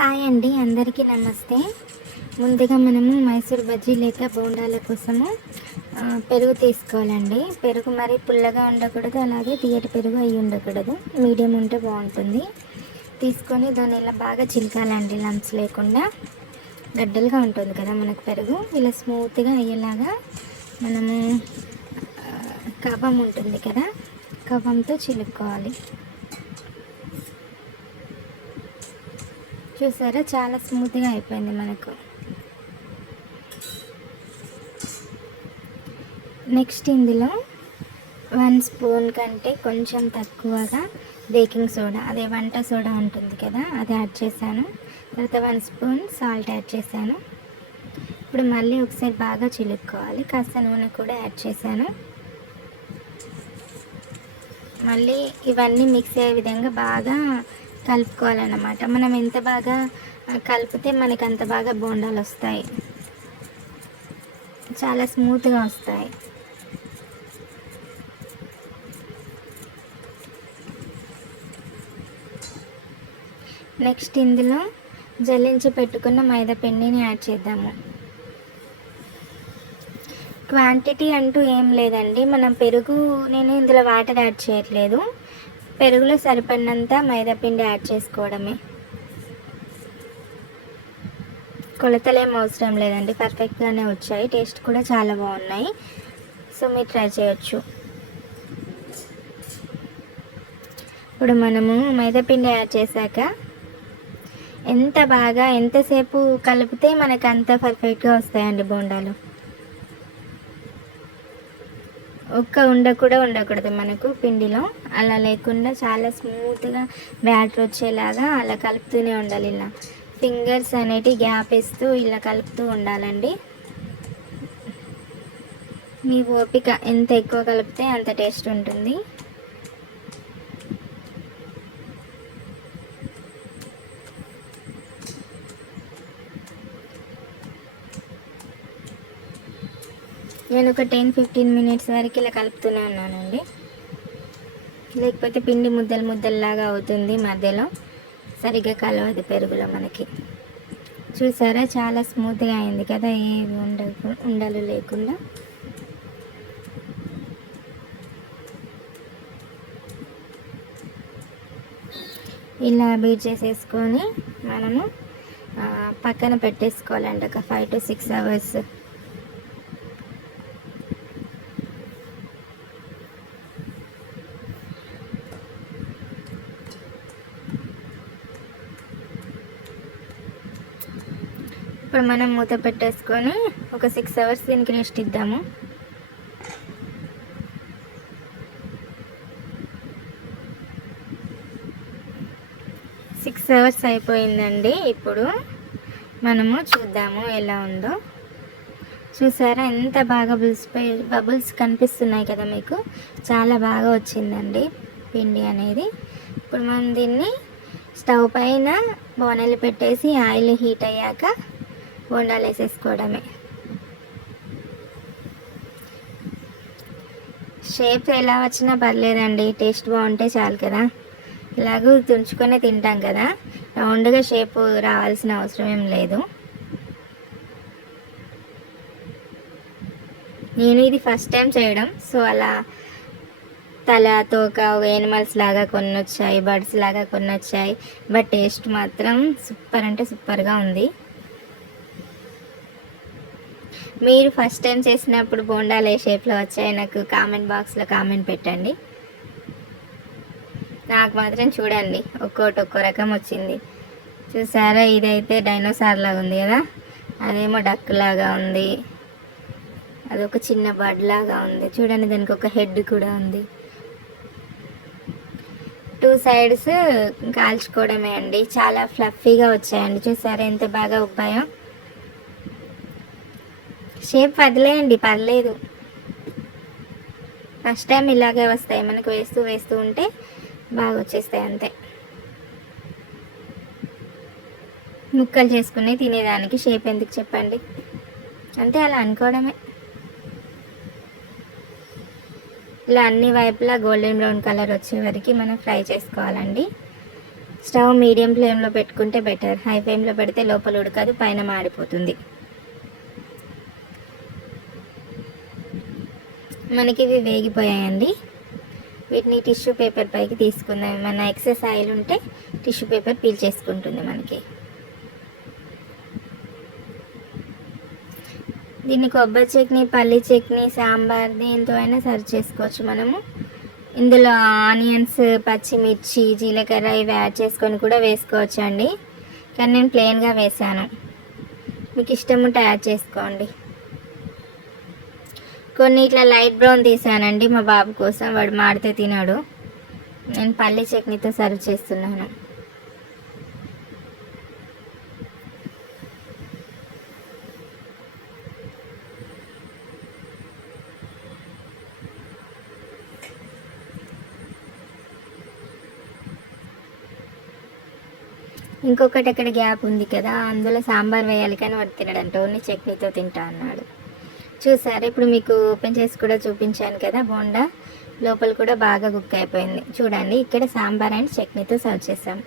Hi అండి, అందరికీ నమస్తే. ముందుగా మనము మైసూర్ బజ్జీ లేక బోండాల కోసము పెరుగు తీసుకోవాలండి. పెరుగు మరి పుల్లగా ఉండకూడదు, అలాగే తీయటి పెరుగు అయి ఉండకూడదు, మీడియం ఉంటే బాగుంటుంది. తీసుకొని దాన్ని ఇలా బాగా చిలకాలండి, లంప్స్ లేకుండా. గడ్డలుగా ఉంటుంది కదా మనకు పెరుగు, ఇలా స్మూత్గా అయ్యేలాగా మనము కవ్వం ఉంటుంది కదా, కవ్వంతో చిలుక్కోవాలి. చూసారా, చాలా స్మూత్గా అయిపోయింది మనకు. నెక్స్ట్ ఇందులో 1 స్పూన్ కంటే కొంచెం తక్కువగా బేకింగ్ సోడా, అదే వంట సోడా ఉంటుంది కదా, అది యాడ్ చేశాను. తర్వాత 1 స్పూన్ సాల్ట్ యాడ్ చేశాను. ఇప్పుడు మళ్ళీ ఒకసారి బాగా చిలుక్కోవాలి. కాస్త నూనె కూడా యాడ్ చేశాను. మళ్ళీ ఇవన్నీ మిక్స్ అయ్యే విధంగా బాగా కలుపుకోవాలన్నమాట. మనం ఎంత బాగా కలిపితే మనకి అంత బాగా బోండాలు వస్తాయి, చాలా స్మూత్గా వస్తాయి. నెక్స్ట్ ఇందులో జల్లించి పెట్టుకున్న మైదా పిండిని యాడ్ చేద్దాము. క్వాంటిటీ అంటూ ఏం లేదండి, మనం పెరుగు, నేను ఇందులో వాటర్ యాడ్ చేయట్లేదు, పెరుగులో సరిపడినంత మైదా పిండి యాడ్ చేసుకోవడమే. కొలతలేం అవసరం లేదండి, పర్ఫెక్ట్గానే వచ్చాయి, టేస్ట్ కూడా చాలా బాగున్నాయి. సో మీరు ట్రై చేయొచ్చు. ఇప్పుడు మనము మైదా పిండి యాడ్ చేశాక ఎంతసేపు కలిపితే మనకు అంత పర్ఫెక్ట్గా వస్తాయండి బోండాలు. ఒక్క ఉండ కూడా ఉండకూడదు మనకు పిండిలో, అలా లేకుండా చాలా స్మూత్గా బ్యాటర్ వచ్చేలాగా అలా కలుపుతూనే ఉండాలి. ఇలా ఫింగర్స్ అనేటి గ్యాప్ ఇస్తూ ఇలా కలుపుతూ ఉండాలండి. మీ ఓపిక, ఎంత ఎక్కువ కలిపితే అంత టేస్ట్ ఉంటుంది. నేను ఒక 10-15 మినిట్స్ వరకు ఇలా కలుపుతూనే ఉన్నానండి, లేకపోతే పిండి ముద్దల్లాగా అవుతుంది, మధ్యలో సరిగ్గా కలవదు పెరుగులో మనకి. చూసారా, చాలా స్మూత్గా అయింది కదా, ఏ ఉండలు లేకుండా. ఇలా బీట్ చేసేసుకొని మనము పక్కన పెట్టేసుకోవాలండి ఒక 5 to 6 hours. ఇప్పుడు మనం మూత పెట్టేసుకొని ఒక 6 hours దీనికి రెస్ట్ ఇద్దాము. సిక్స్ అవర్స్ అయిపోయిందండి. ఇప్పుడు మనము చూద్దాము ఎలా ఉందో. చూసారా, ఎంత బాగా బబుల్స్ కనిపిస్తున్నాయి కదా మీకు, చాలా బాగా వచ్చిందండి పిండి అనేది. ఇప్పుడు మనం దీన్ని స్టవ్ పైన బోనెలు పెట్టేసి ఆయిల్ హీట్ అయ్యాక బోండాలు వేసేసుకోవడమే. షేప్ ఎలా వచ్చినా పర్లేదండి, టేస్ట్ బాగుంటే చాలు కదా. ఇలాగూ తుంచుకొని తింటాం కదా, రౌండ్గా షేప్ రావాల్సిన అవసరం ఏం లేదు. నేను ఇది ఫస్ట్ టైం చేయడం, సో అలా తల తోక యానిమల్స్ లాగా కొన్ని వచ్చాయి, బర్డ్స్ లాగా కొన్ని వచ్చాయి, బట్ టేస్ట్ మాత్రం సూపర్ అంటే సూపర్గా ఉంది. మీరు ఫస్ట్ టైం చేసినప్పుడు బోండాలు ఏ షేప్లో వచ్చాయి నాకు కామెంట్ బాక్స్లో కామెంట్ పెట్టండి. నాకు మాత్రం చూడండి ఒక్కో రకం వచ్చింది. చూసారా, ఇదైతే డైనోసార్ లాగా ఉంది కదా, అదేమో డక్ లాగా ఉంది, అదొక చిన్న బర్డ్ లాగా ఉంది. చూడండి, దానికి ఒక హెడ్ కూడా ఉంది. 2 sides కాల్చుకోవడమే అండి, చాలా ఫ్లఫీగా వచ్చాయండి. చూసారా ఎంత బాగా ఉబ్బాయో. షేప్ వదిలేయండి, పర్లేదు, ఫస్ట్ టైం ఇలాగే వస్తాయి మనకు, వేస్తూ ఉంటే బాగా వచ్చేస్తాయి అంతే. ముక్కలు చేసుకుని తినేదానికి షేప్ ఎందుకు చెప్పండి, అంతే, అలా అనుకోవడమే. ఇలా అన్ని వైపులా గోల్డెన్ బ్రౌన్ కలర్ వచ్చే వరకు మనం ఫ్రై చేసుకోవాలండి. స్టవ్ మీడియం ఫ్లేమ్లో పెట్టుకుంటే బెటర్. హై ఫ్లేమ్లో పెడితే లోపల ఉడకదు, పైన మాడిపోతుంది. మనకి ఇవి వేగిపోయాయండి. వీటిని టిష్యూ పేపర్ పైకి తీసుకుందాం. మన ఎక్సెస్ ఆయిల్ ఉంటే టిష్యూ పేపర్ పీల్ చేసుకుంటుంది మనకి. దీన్ని కొబ్బరి చట్నీ, పల్లి చట్నీ, సాంబార్ దేంతో అయినా సర్వ్ చేసుకోవచ్చు మనము. ఇందులో ఆనియన్స్, పచ్చిమిర్చి, జీలకర్ర ఇవి యాడ్ చేసుకొని కూడా వేసుకోవచ్చు అండి. కానీ నేను ప్లెయిన్గా వేసాను. మీకు ఇష్టం ఉంటే యాడ్ చేసుకోండి. కొన్ని ఇట్లా లైట్ బ్రౌన్ తీసానండి మా బాబు కోసం, వాడు మాడితే తినాడు. నేను పల్లి చట్నీతో సర్వ్ చేస్తున్నాను. ఇంకొకటి అక్కడ గ్యాప్ ఉంది కదా, అందులో సాంబార్ వేయాలి కానీ వాడు తినడంట, ఓన్లీ చట్నీతో తింటా అన్నాడు. చూసారు, ఇప్పుడు మీకు ఓపెన్ చేసి కూడా చూపించాను కదా బోండా, లోపల కూడా బాగా కుక్ అయిపోయింది. చూడండి, ఇక్కడ సాంబార్ అండ్ చట్నీతో సర్వ్ చేసాం.